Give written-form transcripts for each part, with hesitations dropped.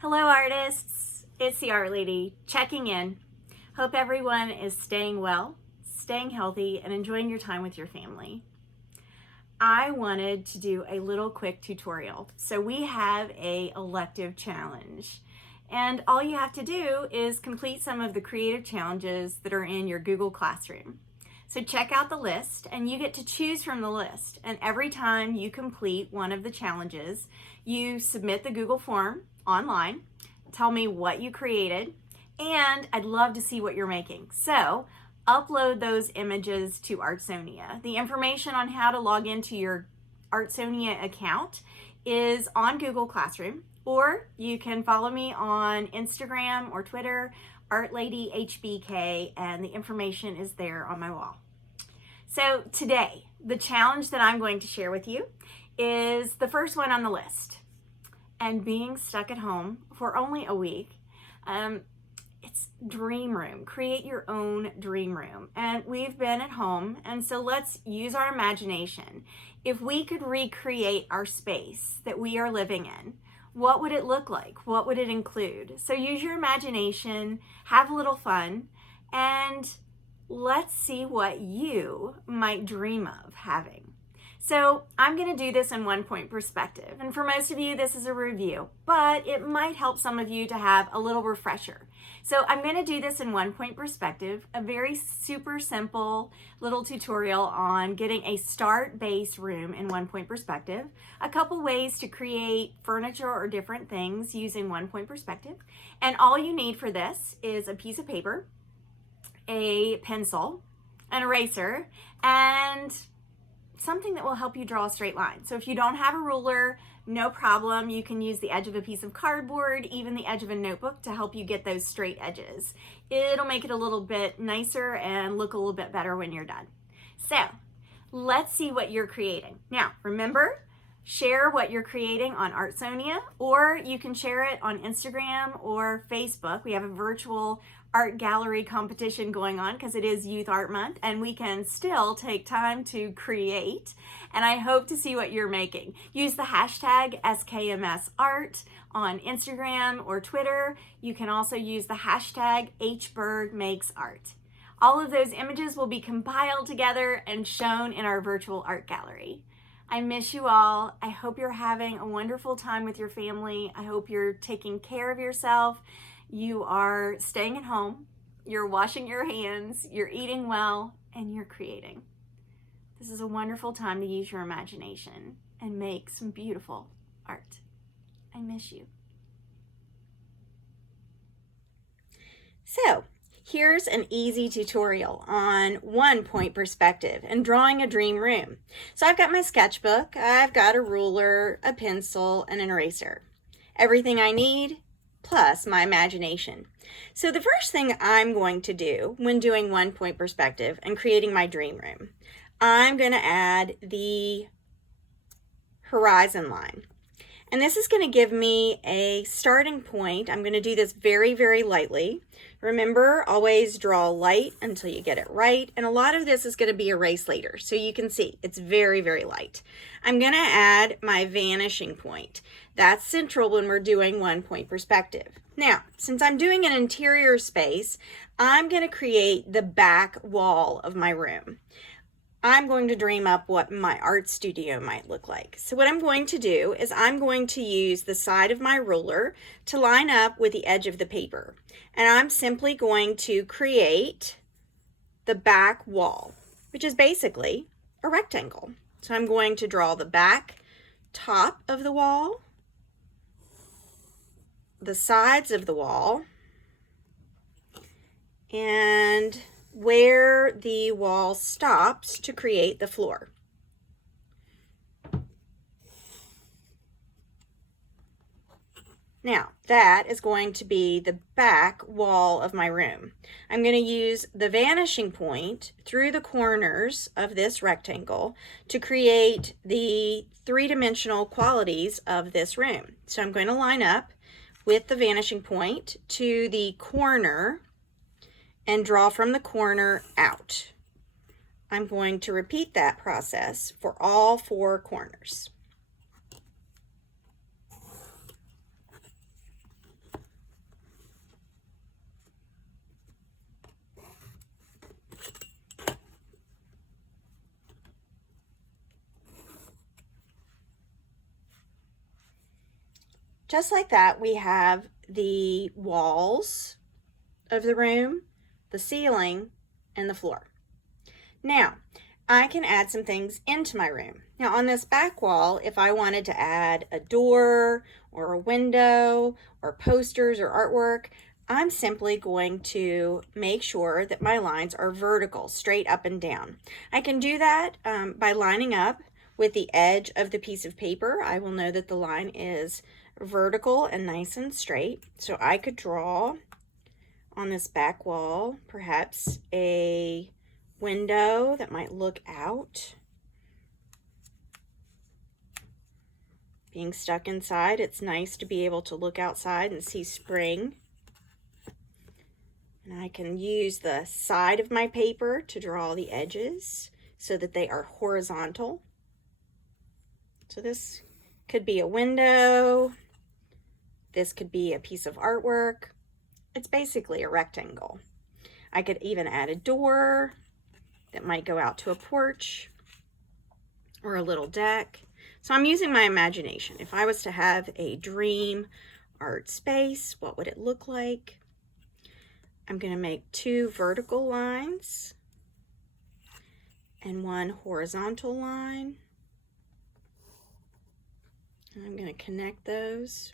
Hello artists, it's the Art Lady checking in. Hope everyone is staying well, staying healthy, and enjoying your time with your family. I wanted to do a little quick tutorial. So we have a elective challenge, and all you have to do is complete some of the creative challenges that are in your Google Classroom. So check out the list and you get to choose from the list. And every time you complete one of the challenges, you submit the Google form online, tell me what you created, and I'd love to see what you're making. So upload those images to Artsonia. The information on how to log into your Artsonia account is on Google Classroom, or you can follow me on Instagram or Twitter, artladyhbk, and the information is there on my wall. So today, the challenge that I'm going to share with you is the first one on the list. And being stuck at home for only a week, it's dream room. Create your own dream room. And we've been at home, and so let's use our imagination. If we could recreate our space that we are living in, what would it look like? What would it include? So use your imagination, have a little fun, and let's see what you might dream of having. So I'm going to do this in one-point perspective. And for most of you, this is a review, but it might help some of you to have a little refresher. So I'm going to do this in one-point perspective, a very super simple little tutorial on getting a start base room in one-point perspective, a couple ways to create furniture or different things using one-point perspective. And all you need for this is a piece of paper, a pencil, an eraser, and something that will help you draw a straight line. So if you don't have a ruler, no problem. You can use the edge of a piece of cardboard, even the edge of a notebook to help you get those straight edges. It'll make it a little bit nicer and look a little bit better when you're done. So let's see what you're creating. Now, remember, share what you're creating on Artsonia, or you can share it on Instagram or Facebook. We have a virtual art gallery competition going on because it is Youth Art Month, and we can still take time to create, and I hope to see what you're making. Use the hashtag SKMSArt on Instagram or Twitter. You can also use the hashtag HBergMakesArt. All of those images will be compiled together and shown in our virtual art gallery. I miss you all. I hope you're having a wonderful time with your family. I hope you're taking care of yourself. You are staying at home, you're washing your hands, you're eating well, and you're creating. This is a wonderful time to use your imagination and make some beautiful art. I miss you. So, here's an easy tutorial on one-point perspective and drawing a dream room. So I've got my sketchbook, I've got a ruler, a pencil, and an eraser. Everything I need, plus my imagination. So the first thing I'm going to do when doing one-point perspective and creating my dream room, I'm going to add the horizon line. And this is going to give me a starting point. I'm going to do this very, very lightly. Remember, always draw light until you get it right. And a lot of this is going to be erased later. So you can see it's very, very light. I'm going to add my vanishing point. That's central when we're doing one-point perspective. Now, since I'm doing an interior space, I'm going to create the back wall of my room. I'm going to dream up what my art studio might look like. So what I'm going to do is I'm going to use the side of my ruler to line up with the edge of the paper. And I'm simply going to create the back wall, which is basically a rectangle. So I'm going to draw the back top of the wall, the sides of the wall, and where the wall stops to create the floor. Now, that is going to be the back wall of my room. I'm going to use the vanishing point through the corners of this rectangle to create the three-dimensional qualities of this room. So I'm going to line up with the vanishing point to the corner and draw from the corner out. I'm going to repeat that process for all four corners. just like that, we have the walls of the room, the ceiling, and the floor. Now, I can add some things into my room. Now, on this back wall, if I wanted to add a door or a window or posters or artwork, I'm simply going to make sure that my lines are vertical, straight up and down. I can do that by lining up with the edge of the piece of paper. I will know that the line is vertical and nice and straight. So I could draw on this back wall perhaps a window that might look out. Being stuck inside, it's nice to be able to look outside and see spring. And I can use the side of my paper to draw the edges so that they are horizontal. So this could be a window. This could be a piece of artwork. It's basically a rectangle. I could even add a door that might go out to a porch or a little deck. So I'm using my imagination. If I was to have a dream art space, what would it look like? I'm going to make 2 vertical lines and 1 horizontal line. And I'm going to connect those.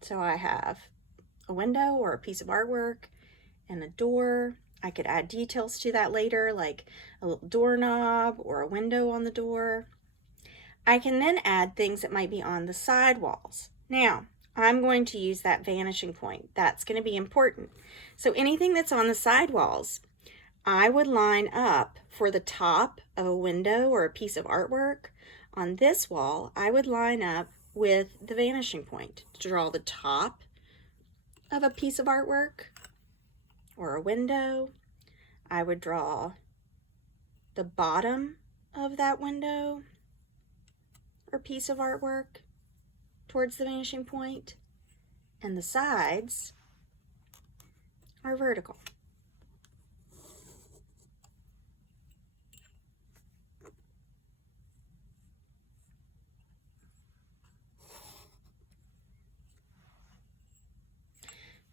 So I have a window or a piece of artwork and a door. I could add details to that later, like a little doorknob or a window on the door. I can then add things that might be on the side walls. Now, I'm going to use that vanishing point. That's going to be important. So anything that's on the side walls, I would line up for the top of a window or a piece of artwork. On this wall, I would line up with the vanishing point to draw the top of a piece of artwork or a window. I would draw the bottom of that window or piece of artwork towards the vanishing point, and the sides are vertical.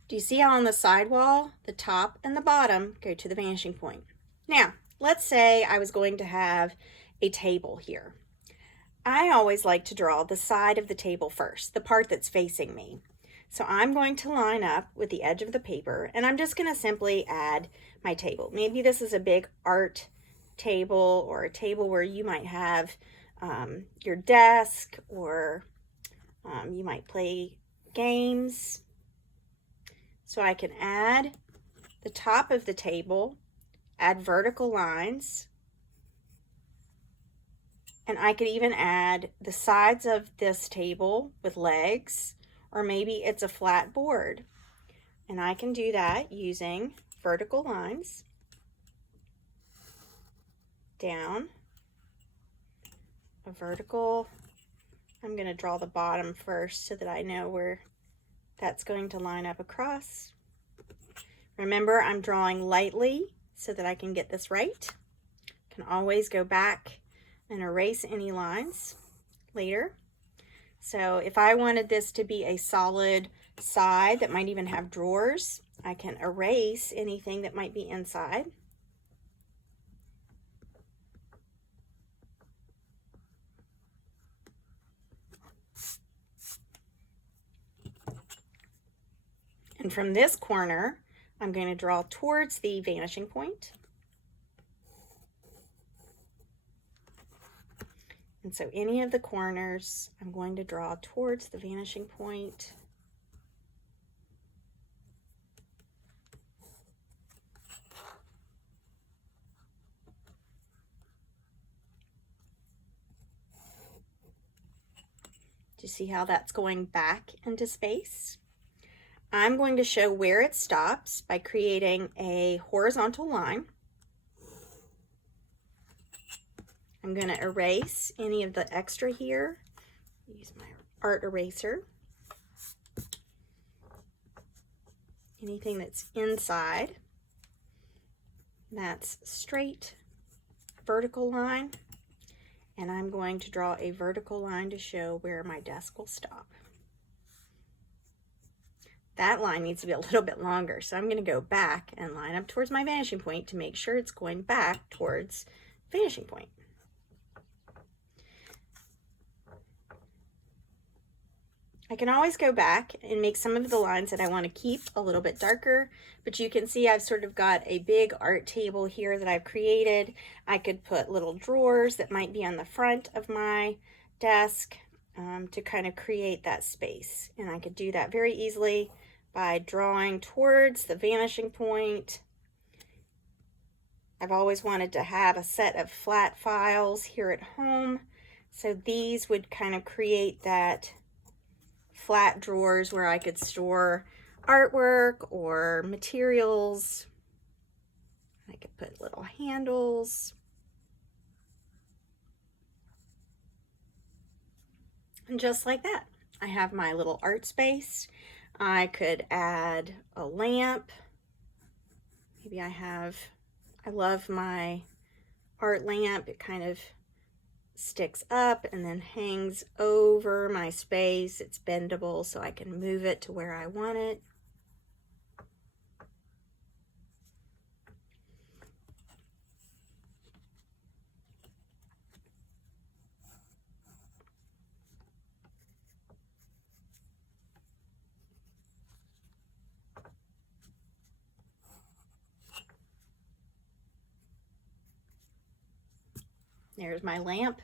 Do you see how on the side wall, the top and the bottom go to the vanishing point? Now, let's say I was going to have a table here. I always like to draw the side of the table first, the part that's facing me. So I'm going to line up with the edge of the paper, and I'm just going to simply add my table. Maybe this is a big art table or a table where you might have your desk, or you might play games. So I can add the top of the table, add vertical lines, and I could even add the sides of this table with legs, or maybe it's a flat board. And I can do that using vertical lines down, a vertical. I'm going to draw the bottom first so that I know where that's going to line up across. Remember, I'm drawing lightly so that I can get this right. Can always go back and erase any lines later. So if I wanted this to be a solid side that might even have drawers, I can erase anything that might be inside. And from this corner, I'm going to draw towards the vanishing point. And so any of the corners, I'm going to draw towards the vanishing point. Do you see how that's going back into space? I'm going to show where it stops by creating a horizontal line. I'm going to erase any of the extra here. Use my art eraser. Anything that's inside, that's straight vertical line. and I'm going to draw a vertical line to show where my desk will stop. That line needs to be a little bit longer, so I'm going to go back and line up towards my vanishing point to make sure it's going back towards vanishing point. I can always go back and make some of the lines that I want to keep a little bit darker, but you can see I've sort of got a big art table here that I've created. I could put little drawers that might be on the front of my desk to kind of create that space. And I could do that very easily by drawing towards the vanishing point. I've always wanted to have a set of flat files here at home, so these would kind of create that flat drawers where I could store artwork or materials. I could put little handles. And just like that, I have my little art space. I could add a lamp. Maybe I love my art lamp. It kind of sticks up and then hangs over my space. It's bendable, so I can move it to where I want it. There's my lamp.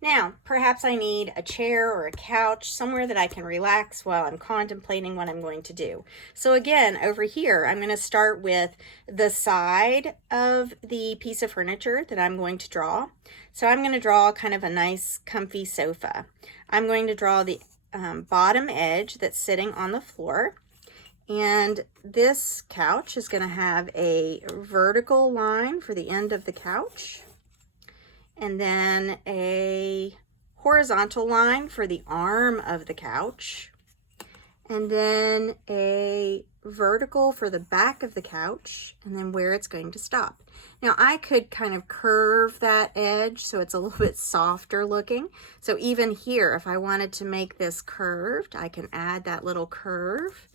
Now, perhaps I need a chair or a couch, somewhere that I can relax while I'm contemplating what I'm going to do. So again, over here, I'm going to start with the side of the piece of furniture that I'm going to draw. So I'm going to draw kind of a nice, comfy sofa. I'm going to draw the bottom edge that's sitting on the floor. And this couch is going to have a vertical line for the end of the couch, and then a horizontal line for the arm of the couch, and then a vertical for the back of the couch, and then where it's going to stop. Now I could kind of curve that edge so it's a little bit softer looking. So even here, if I wanted to make this curved, I can add that little curve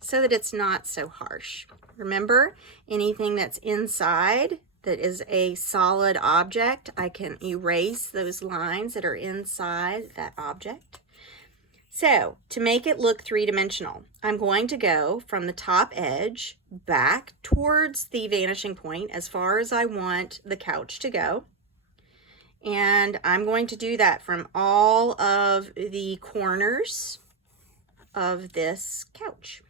so that it's not so harsh. Remember, anything that's inside that is a solid object, I can erase those lines that are inside that object. So to make it look three-dimensional, I'm going to go from the top edge back towards the vanishing point as far as I want the couch to go. And I'm going to do that from all of the corners of this couch.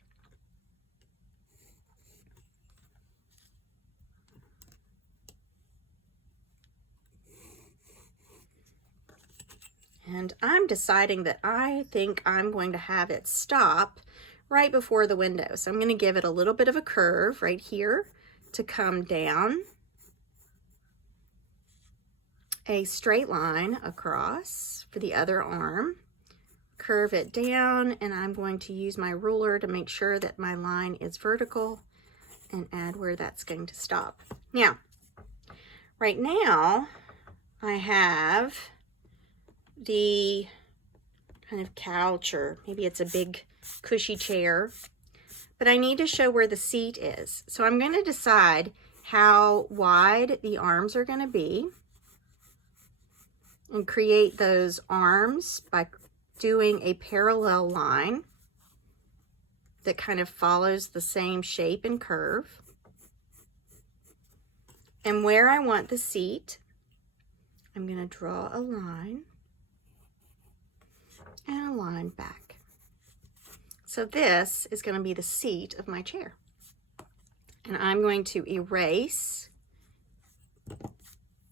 And I'm deciding that I think I'm going to have it stop right before the window. So I'm going to give it a little bit of a curve right here to come down, a straight line across for the other arm, curve it down, and I'm going to use my ruler to make sure that my line is vertical and add where that's going to stop. Now, right now, I have the kind of couch, or maybe it's a big cushy chair, but I need to show where the seat is. So I'm going to decide how wide the arms are going to be and create those arms by doing a parallel line that kind of follows the same shape and curve. And where I want the seat, I'm going to draw a line and a line back. So this is going to be the seat of my chair. And I'm going to erase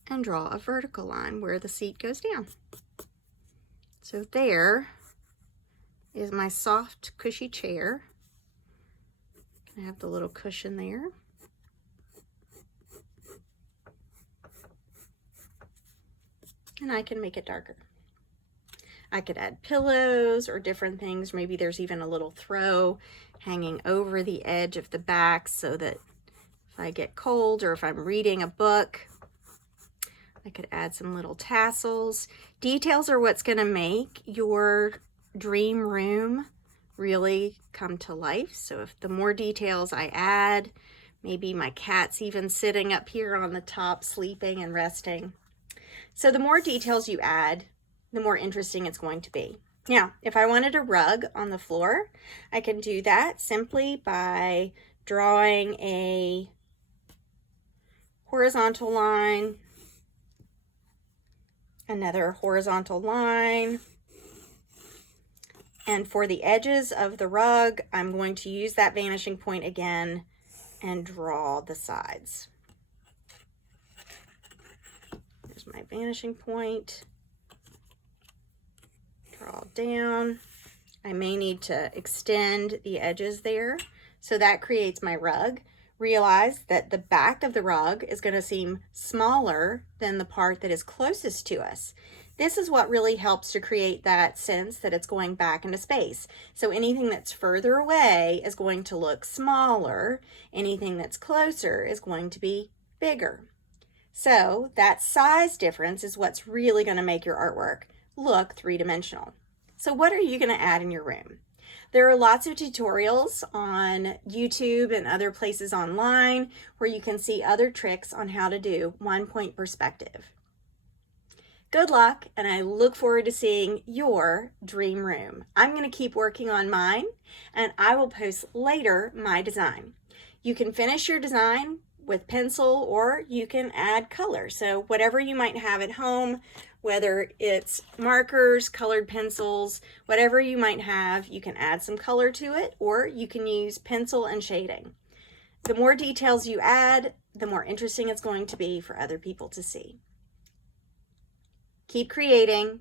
and draw a vertical line where the seat goes down. So there is my soft, cushy chair. I have the little cushion there. And I can make it darker. I could add pillows or different things. Maybe there's even a little throw hanging over the edge of the back so that if I get cold or if I'm reading a book, I could add some little tassels. Details are what's going to make your dream room really come to life. So if the more details I add, maybe my cat's even sitting up here on the top sleeping and resting. So the more details you add, the more interesting it's going to be. Now, if I wanted a rug on the floor, I can do that simply by drawing a horizontal line, another horizontal line, and for the edges of the rug, I'm going to use that vanishing point again and draw the sides. There's my vanishing point. Draw down. I may need to extend the edges there, so that creates my rug. Realize that the back of the rug is going to seem smaller than the part that is closest to us. This is what really helps to create that sense that it's going back into space. So anything that's further away is going to look smaller. Anything that's closer is going to be bigger. So that size difference is what's really going to make your artwork look three-dimensional. So what are you going to add in your room? There are lots of tutorials on YouTube and other places online where you can see other tricks on how to do one-point perspective. Good luck, and I look forward to seeing your dream room. I'm going to keep working on mine, and I will post later my design. You can finish your design with pencil, or you can add color. So whatever you might have at home, whether it's markers, colored pencils, whatever you might have, you can add some color to it, or you can use pencil and shading. The more details you add, the more interesting it's going to be for other people to see. Keep creating.